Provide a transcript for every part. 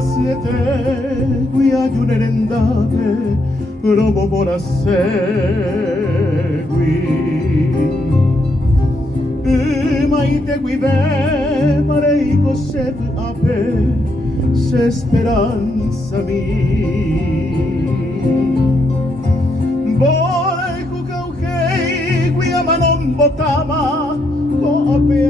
siete qui ayunerendave robo buona segui mai te qui ve marei cos'è ape se speranza mi voi cu cauchei qui ama non botama co ape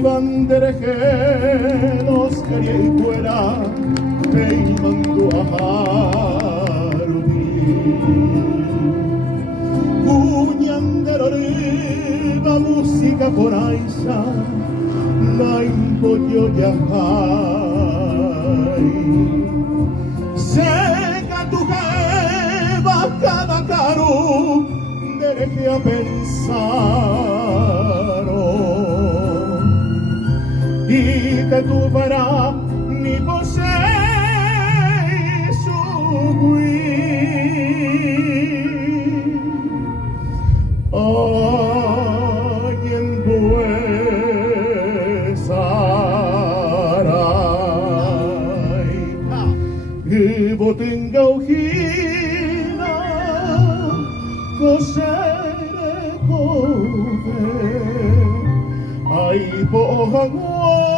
iban derejenos quería y fuera te mandó a Harubi cuñandero riba música por aisa la impoyo ya seca tu jeva cada caro dereje a pensar y que tu farà ni posei su qui ogni due sarai che botenga ujina cosere come ai pohangwa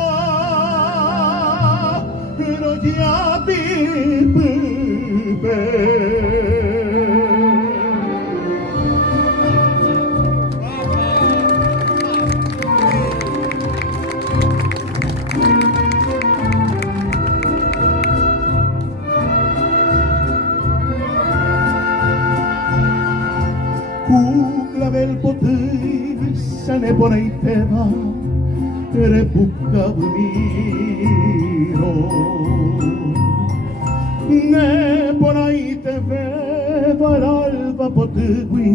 no ya bibe clavel poter se ne pone i tema repukka miro ne ponai te vevar alba potugui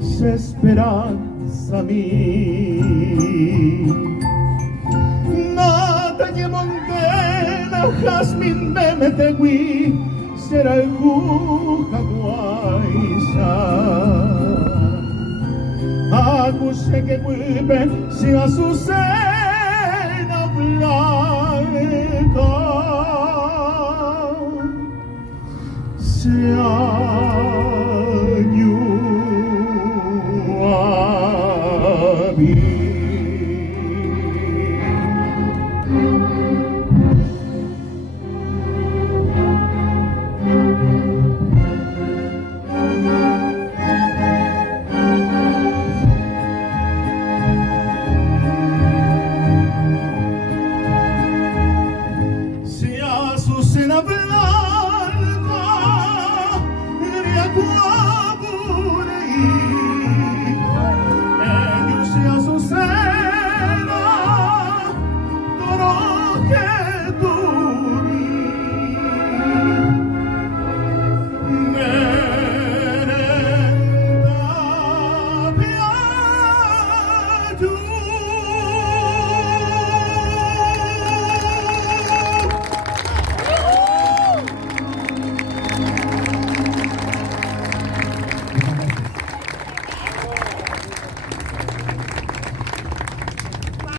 se speranza mi nata nye montena jasmin me metegui será el juja guaisa acuse que vuelve si a su cena blanca se añua cena blanca,